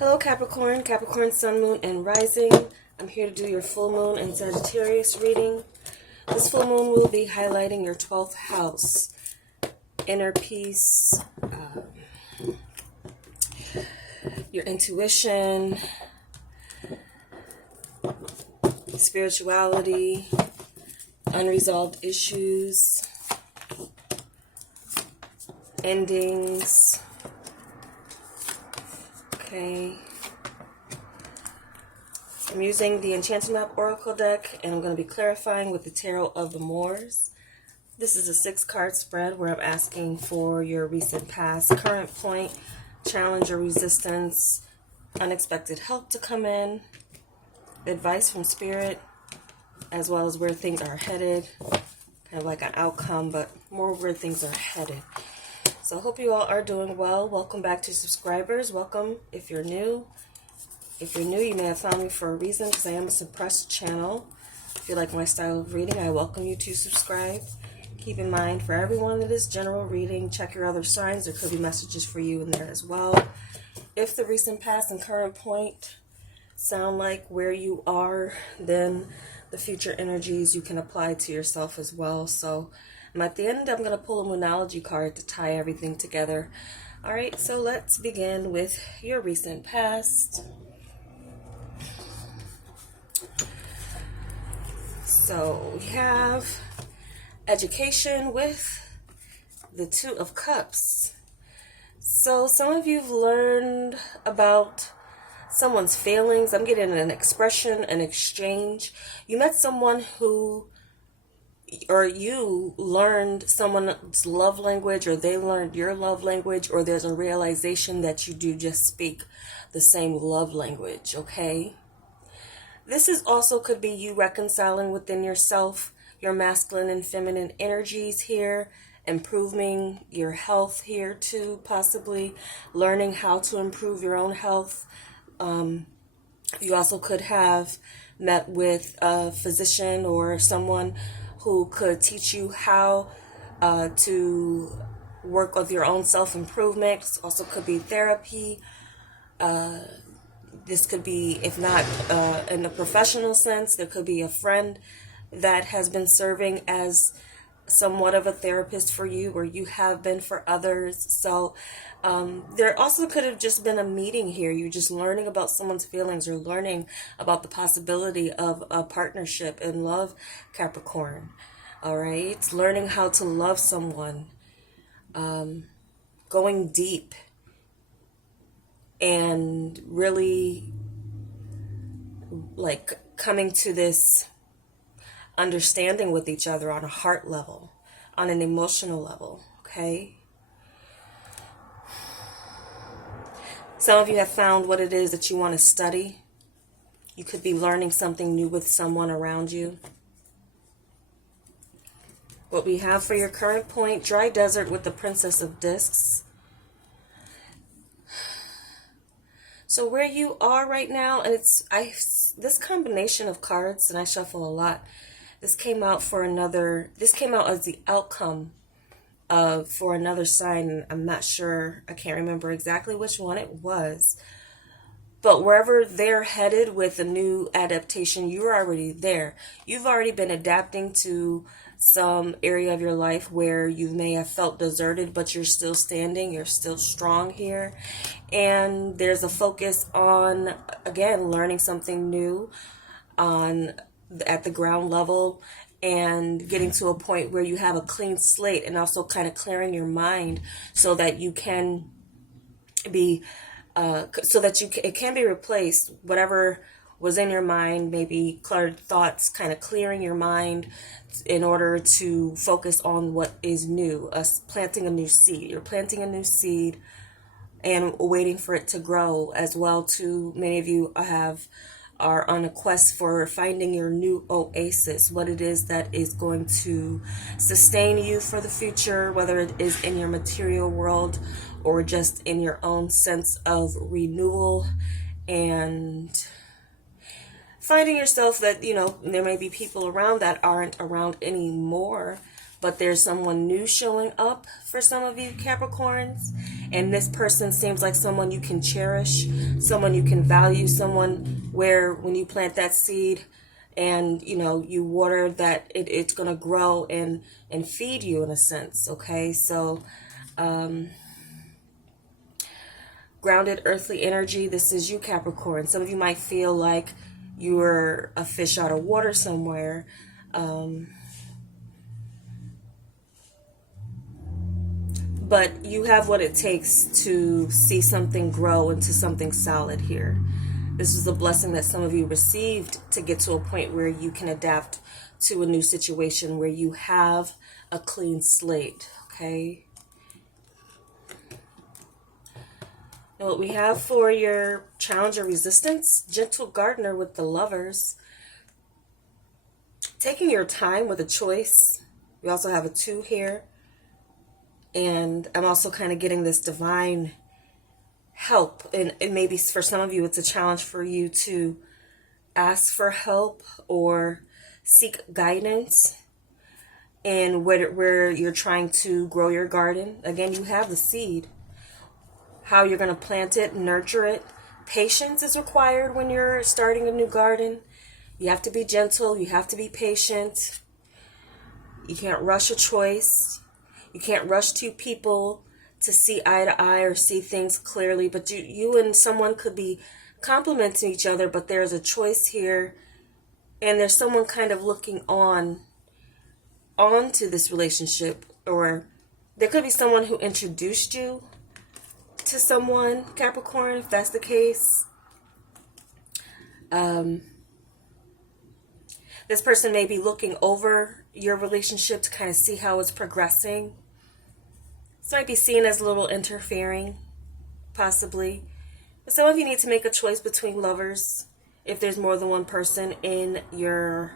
Hello Capricorn, Capricorn Sun, Moon, and Rising. I'm here to do your full moon and Sagittarius reading. This full moon will be highlighting your 12th house. Inner peace, your intuition, spirituality, unresolved issues, endings. Okay. I'm using the Enchanted Map Oracle deck, and I'm going to be clarifying with the Tarot of the Moors. This is a 6-card spread where I'm asking for your recent past, current point, challenge or resistance, unexpected help to come in, advice from Spirit, as well as where things are headed. Kind of like an outcome, but more where things are headed. So I hope you all are doing well. Welcome back to subscribers. Welcome if you're new. If you're new, you may have found me for a reason because I am a suppressed channel. If you like my style of reading, I welcome you to subscribe. Keep in mind, for everyone that is general reading, check your other signs. There could be messages for you in there as well. If the recent past and current point sound like where you are, then the future energies you can apply to yourself as well. So at the end, I'm going to pull a Moonology card to tie everything together. All right, so let's begin with your recent past. So we have education with the Two of Cups. So some of you've learned about someone's feelings. I'm getting an expression, an exchange. You met someone who, or you learned someone's love language, or they learned your love language, or there's a realization that you do just speak the same love language, okay? This is also could be you reconciling within yourself, your masculine and feminine energies here, improving your health here too, possibly learning how to improve your own health. You also could have met with a physician or someone who could teach you how to work with your own self-improvement. This also could be therapy. This could be, if not in a professional sense, there could be a friend that has been serving as somewhat of a therapist for you, or you have been for others. So there also could have just been a meeting here. You're just learning about someone's feelings, or learning about the possibility of a partnership in love, Capricorn. All right, learning how to love someone, going deep, and really like coming to this understanding with each other on a heart level, on an emotional level, okay? Some of you have found what it is that you want to study. You could be learning something new with someone around you. What we have for your current point, dry desert with the Princess of Discs. So where you are right now, and this combination of cards, and I shuffle a lot, this came out as the outcome for another sign. I'm not sure, I can't remember exactly which one it was. But wherever they're headed with a new adaptation, you're already there. You've already been adapting to some area of your life where you may have felt deserted, but you're still standing, you're still strong here. And there's a focus on, again, learning something new at the ground level, and getting to a point where you have a clean slate, and also kind of clearing your mind so that you can be it can be replaced. Whatever was in your mind, maybe cluttered thoughts, kind of clearing your mind in order to focus on what is new. Planting a new seed. You're planting a new seed and waiting for it to grow as well too. Many of you are on a quest for finding your new oasis, what it is that is going to sustain you for the future, whether it is in your material world or just in your own sense of renewal, and finding yourself that, there may be people around that aren't around anymore, but there's someone new showing up for some of you Capricorns, and this person seems like someone you can cherish, someone you can value, someone where when you plant that seed and you water that, it's going to grow and feed you in a sense. Okay, so grounded earthly energy, this is you Capricorn. Some of you might feel like you're a fish out of water somewhere. But you have what it takes to see something grow into something solid here. This is a blessing that some of you received to get to a point where you can adapt to a new situation, where you have a clean slate, okay? And what we have for your challenge or resistance, gentle gardener with the Lovers. Taking your time with a choice. We also have a 2 here. And I'm also kind of getting this divine help. And maybe for some of you, it's a challenge for you to ask for help or seek guidance in where you're trying to grow your garden. Again, you have the seed. How you're going to plant it, nurture it. Patience is required when you're starting a new garden. You have to be gentle. You have to be patient. You can't rush a choice. You can't rush 2 people to see eye to eye or see things clearly. But you and someone could be complimenting each other, but there's a choice here. And there's someone kind of looking on to this relationship. Or there could be someone who introduced you to someone, Capricorn, if that's the case. This person may be looking over your relationship to kind of see how it's progressing. This might be seen as a little interfering, possibly. But some of you need to make a choice between lovers if there's more than one person in your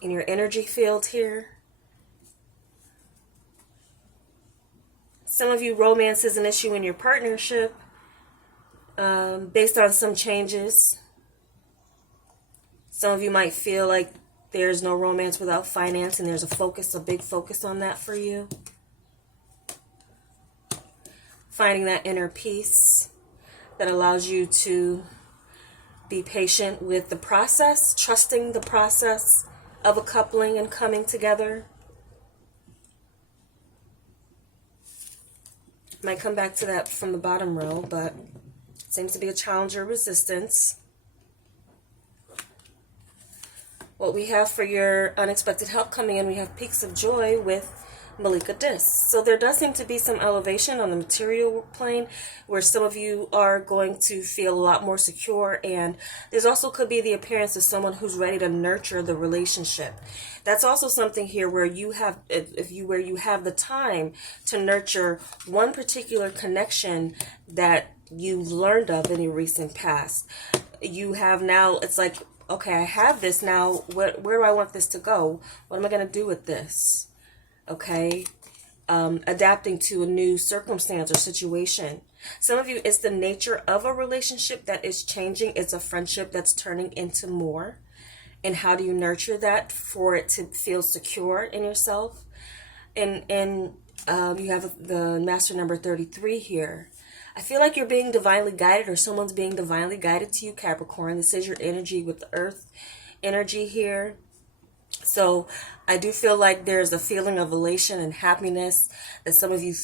energy field here. Some of you, romance is an issue in your partnership based on some changes. Some of you might feel like there's no romance without finance, and there's a big focus on that for you. Finding that inner peace that allows you to be patient with the process, trusting the process of a coupling and coming together. Might come back to that from the bottom row, but it seems to be a challenge or resistance. What we have for your unexpected help coming in, we have peaks of joy with Malika Dis. So there does seem to be some elevation on the material plane where some of you are going to feel a lot more secure, and there's also could be the appearance of someone who's ready to nurture the relationship. That's also something here where you have the time to nurture one particular connection that you've learned of in your recent past. You have now, it's like, okay, I have this now. Where do I want this to go? What am I going to do with this? Okay. Adapting to a new circumstance or situation. Some of you, it's the nature of a relationship that is changing. It's a friendship that's turning into more. And how do you nurture that for it to feel secure in yourself? And you have the master number 33 here. I feel like you're being divinely guided, or someone's being divinely guided to you, Capricorn. This is your energy with the earth energy here. So I do feel like there's a feeling of elation and happiness that some of you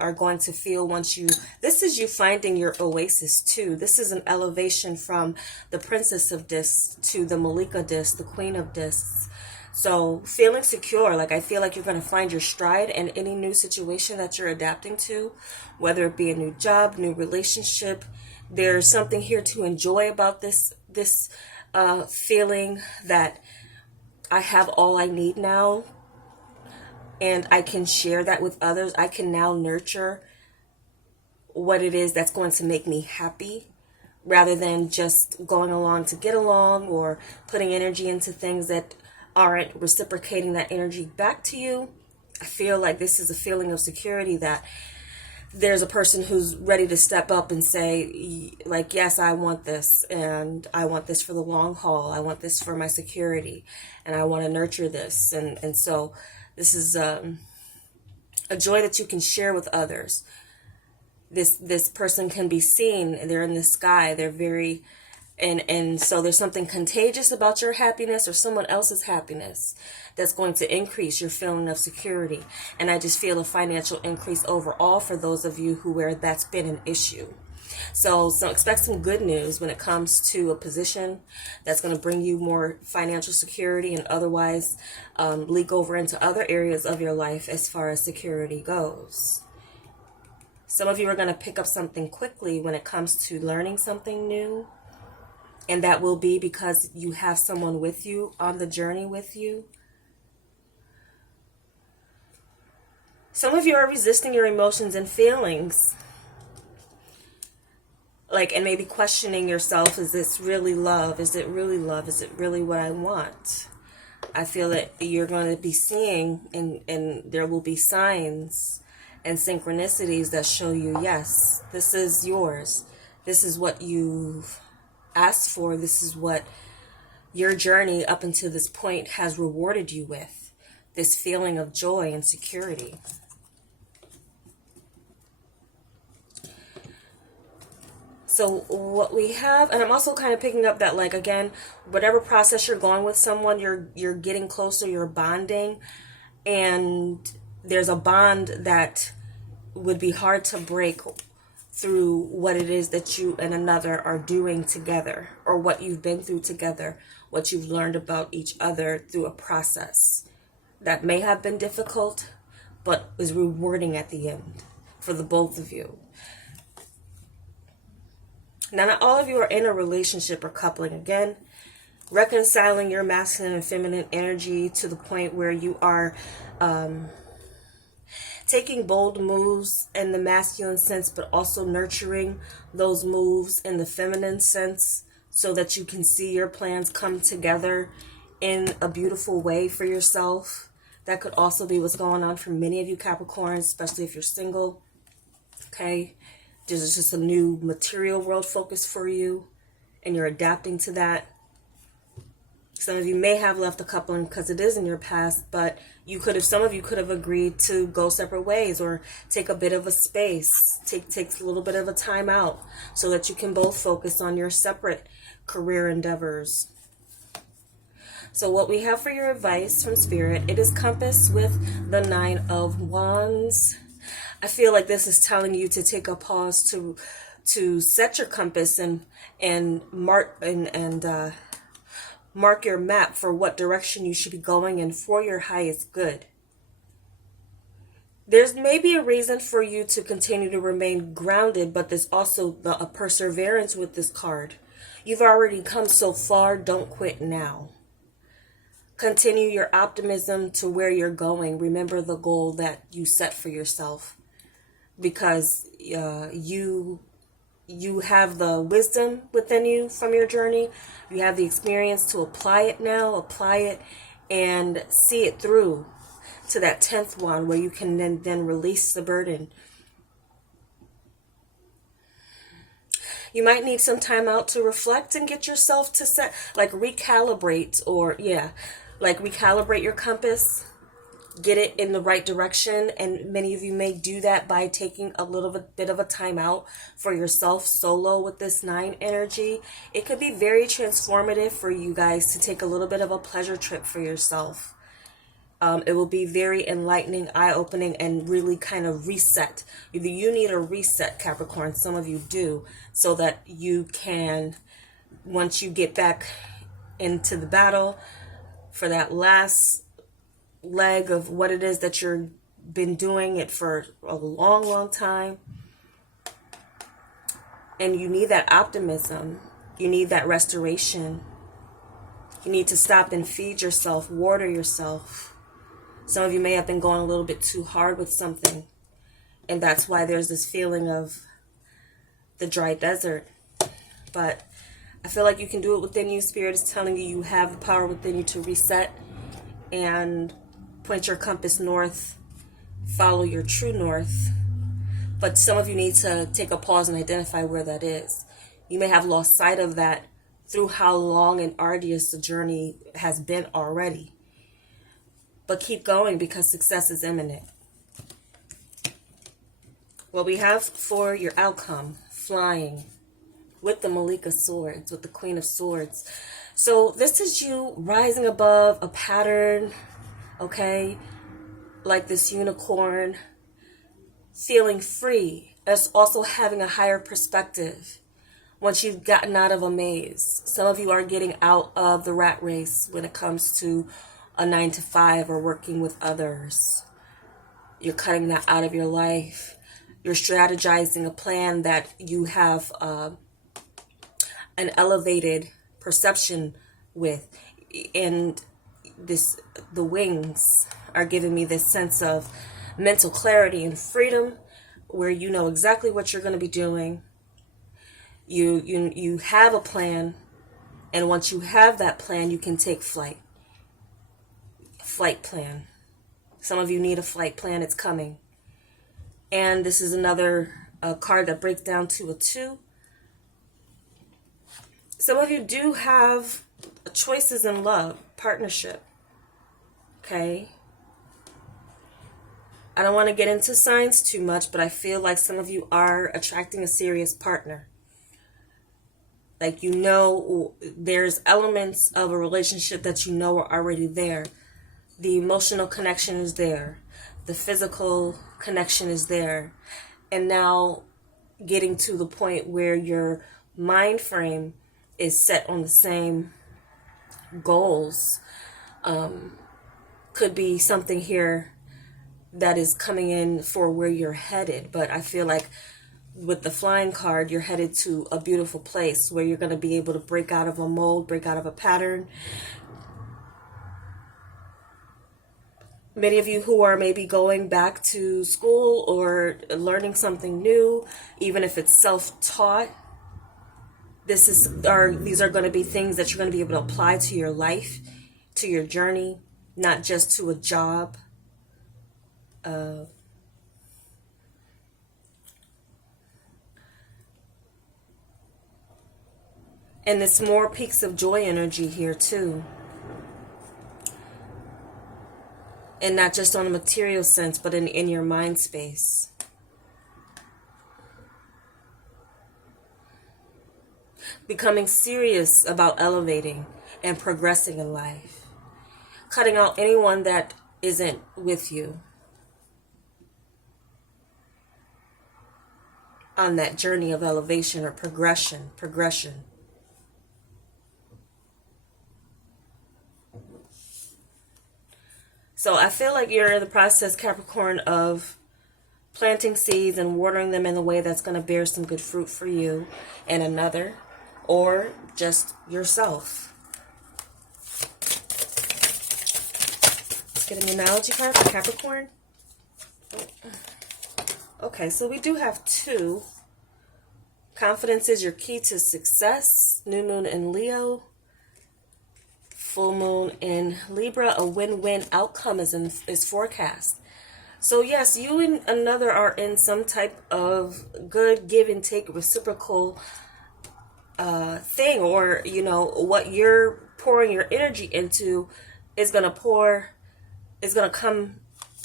are going to feel this is you finding your oasis too. This is an elevation from the Princess of Discs to the Malika Disc, the Queen of Discs. So feeling secure, like I feel like you're going to find your stride in any new situation that you're adapting to, whether it be a new job, new relationship. There's something here to enjoy about this feeling that I have all I need now, and I can share that with others. I can now nurture what it is that's going to make me happy, rather than just going along to get along or putting energy into things that aren't reciprocating that energy back to you. I feel like this is a feeling of security that there's a person who's ready to step up and say, like, yes, I want this, and I want this for the long haul. I want this for my security, and I want to nurture this. And so this is a joy that you can share with others. This person can be seen. They're in the sky. They're very, and so there's something contagious about your happiness or someone else's happiness that's going to increase your feeling of security. And I just feel a financial increase overall for those of you where that's been an issue. So expect some good news when it comes to a position that's going to bring you more financial security, and otherwise leak over into other areas of your life as far as security goes. Some of you are going to pick up something quickly when it comes to learning something new. And that will be because you have someone with you on the journey with you. Some of you are resisting your emotions and feelings. And maybe questioning yourself, is this really love? Is it really love? Is it really what I want? I feel that you're going to be seeing, and there will be signs and synchronicities that show you, yes, this is yours. This is what you've asked for. This is what your journey up until this point has rewarded you with. This feeling of joy and security. So what we have, and I'm also kind of picking up that, again, whatever process you're going with someone, you're getting closer, you're bonding, and there's a bond that would be hard to break through what it is that you and another are doing together, or what you've been through together, what you've learned about each other through a process that may have been difficult, but is rewarding at the end for the both of you. Now, not all of you are in a relationship or coupling. Again, reconciling your masculine and feminine energy to the point where you are taking bold moves in the masculine sense, but also nurturing those moves in the feminine sense, so that you can see your plans come together in a beautiful way for yourself. That could also be what's going on for many of you Capricorns, especially if you're single. Okay, there's just a new material world focus for you, and you're adapting to that. Some of you may have left a coupling because it is in your past, but some of you could have agreed to go separate ways, or take a bit of a space, take a little bit of a time out, so that you can both focus on your separate career endeavors. So what we have for your advice from Spirit, it is Compass with the 9 of Wands. I feel like this is telling you to take a pause to set your compass and mark your map for what direction you should be going in for your highest good. There's maybe a reason for you to continue to remain grounded, but there's also a perseverance with this card. You've already come so far. Don't quit now. Continue your optimism to where you're going. Remember the goal that you set for yourself, because you have the wisdom within you from your journey. You have the experience to apply it now, and see it through to that 10th one, where you can then release the burden. You might need some time out to reflect and get yourself to set, recalibrate, recalibrate your compass. Get it in the right direction, and many of you may do that by taking a bit of a time out for yourself solo with this 9 energy. It could be very transformative for you guys to take a little bit of a pleasure trip for yourself. It will be very enlightening, eye-opening, and really kind of reset. Either you need a reset, Capricorn, some of you do, so that you can, once you get back into the battle for that last leg of what it is that you've been doing it for a long time, and you need that optimism, you need that restoration, you need to stop and feed yourself, water yourself. Some of you may have been going a little bit too hard with something, and that's why there's this feeling of the dry desert. But I feel like you can do it within you. Spirit is telling you you have the power within you to reset and point your compass north, follow your true north But some of you need to take a pause and identify where that is. You may have lost sight of that through how long and arduous the journey has been already. But keep going, because success is imminent. What we have for your outcome, flying with the Malika Swords, with the Queen of Swords. So this is you rising above a pattern, okay? Like this unicorn, feeling free. It's also having a higher perspective once you've gotten out of a maze. Some of you are getting out of the rat race when it comes to a 9-to-5 or working with others. You're cutting that out of your life. You're strategizing a plan that you have an elevated perception with. And the wings are giving me this sense of mental clarity and freedom, where you know exactly what you're going to be doing. You have a plan, and once you have that plan, you can take flight. Flight plan. Some of you need a flight plan. It's coming. And this is another card that breaks down to a 2. Some of you do have choices in love, partnership. Okay? I don't want to get into signs too much, but I feel like some of you are attracting a serious partner. Like, you know, there's elements of a relationship that you know are already there. The emotional connection is there. The physical connection is there. And now getting to the point where your mind frame is set on the same goals. Could be something here that is coming in for where you're headed. But I feel like with the flying card, you're headed to a beautiful place where you're going to be able to break out of a mold, break out of a pattern. Many of you who are maybe going back to school or learning something new, even if it's self-taught, these are going to be things that you're going to be able to apply to your life, to your journey, not just to a job. And it's more peaks of joy energy here too. And not just on a material sense, but in your mind space. Becoming serious about elevating and progressing in life. Cutting out anyone that isn't with you on that journey of elevation or progression. So I feel like you're in the process, Capricorn, of planting seeds and watering them in a way that's going to bear some good fruit for you and another, or just yourself. Let's get an analogy card for Capricorn. Okay, so we do have 2. Confidence is your key to success. New moon in Leo. Full moon in Libra. A win-win outcome is forecast. So yes, you and another are in some type of good give and take reciprocal thing, or you know what you're pouring your energy into is gonna come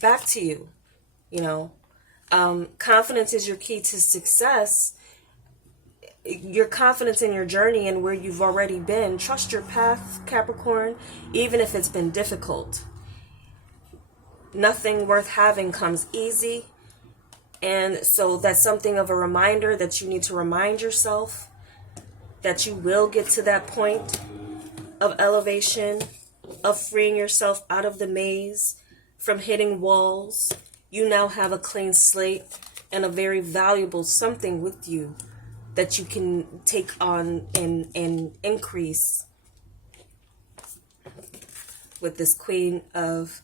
back to you. You know, confidence is your key to success. Your confidence in your journey and where you've already been. Trust your path, Capricorn, even if it's been difficult. Nothing worth having comes easy. And so that's something of a reminder that you need to remind yourself that you will get to that point of elevation, of freeing yourself out of the maze, from hitting walls. You now have a clean slate and a very valuable something with you that you can take on and increase with this Queen of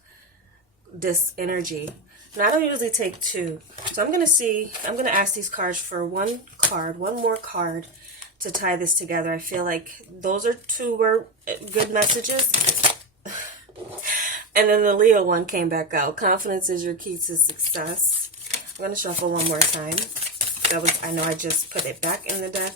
this energy. And I don't usually take 2. So I'm going to ask these cards for one more card to tie this together. I feel like those are 2 were good messages. And then the Leo one came back out. Confidence is your key to success. going to shuffle one more time. I know I just put it back in the deck.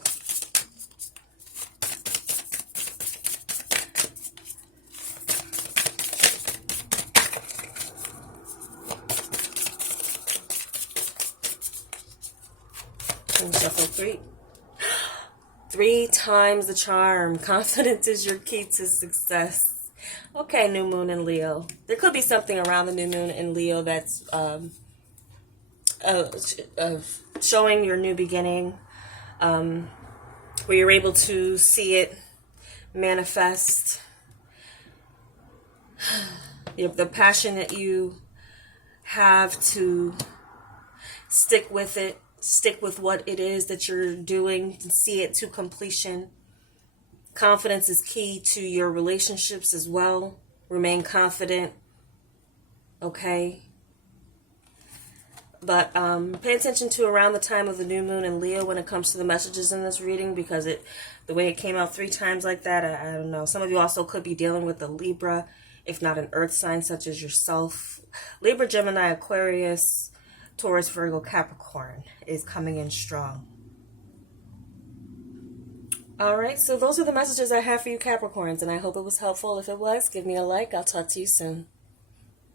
And shuffle three. 3 times the charm. Confidence is your key to success. Okay, new moon in Leo. There could be something around the new moon in Leo that's showing your new beginning, where you're able to see it manifest. The passion that you have to stick with it, stick with what it is that you're doing, and see it to completion. Confidence is key to your relationships as well. Remain confident. Okay? But pay attention to around the time of the new moon in Leo when it comes to the messages in this reading, because the way it came out 3 times like that, I don't know. Some of you also could be dealing with a Libra, if not an earth sign such as yourself. Libra, Gemini, Aquarius, Taurus, Virgo, Capricorn is coming in strong. All right, so those are the messages I have for you Capricorns, and I hope it was helpful. If it was, give me a like. I'll talk to you soon.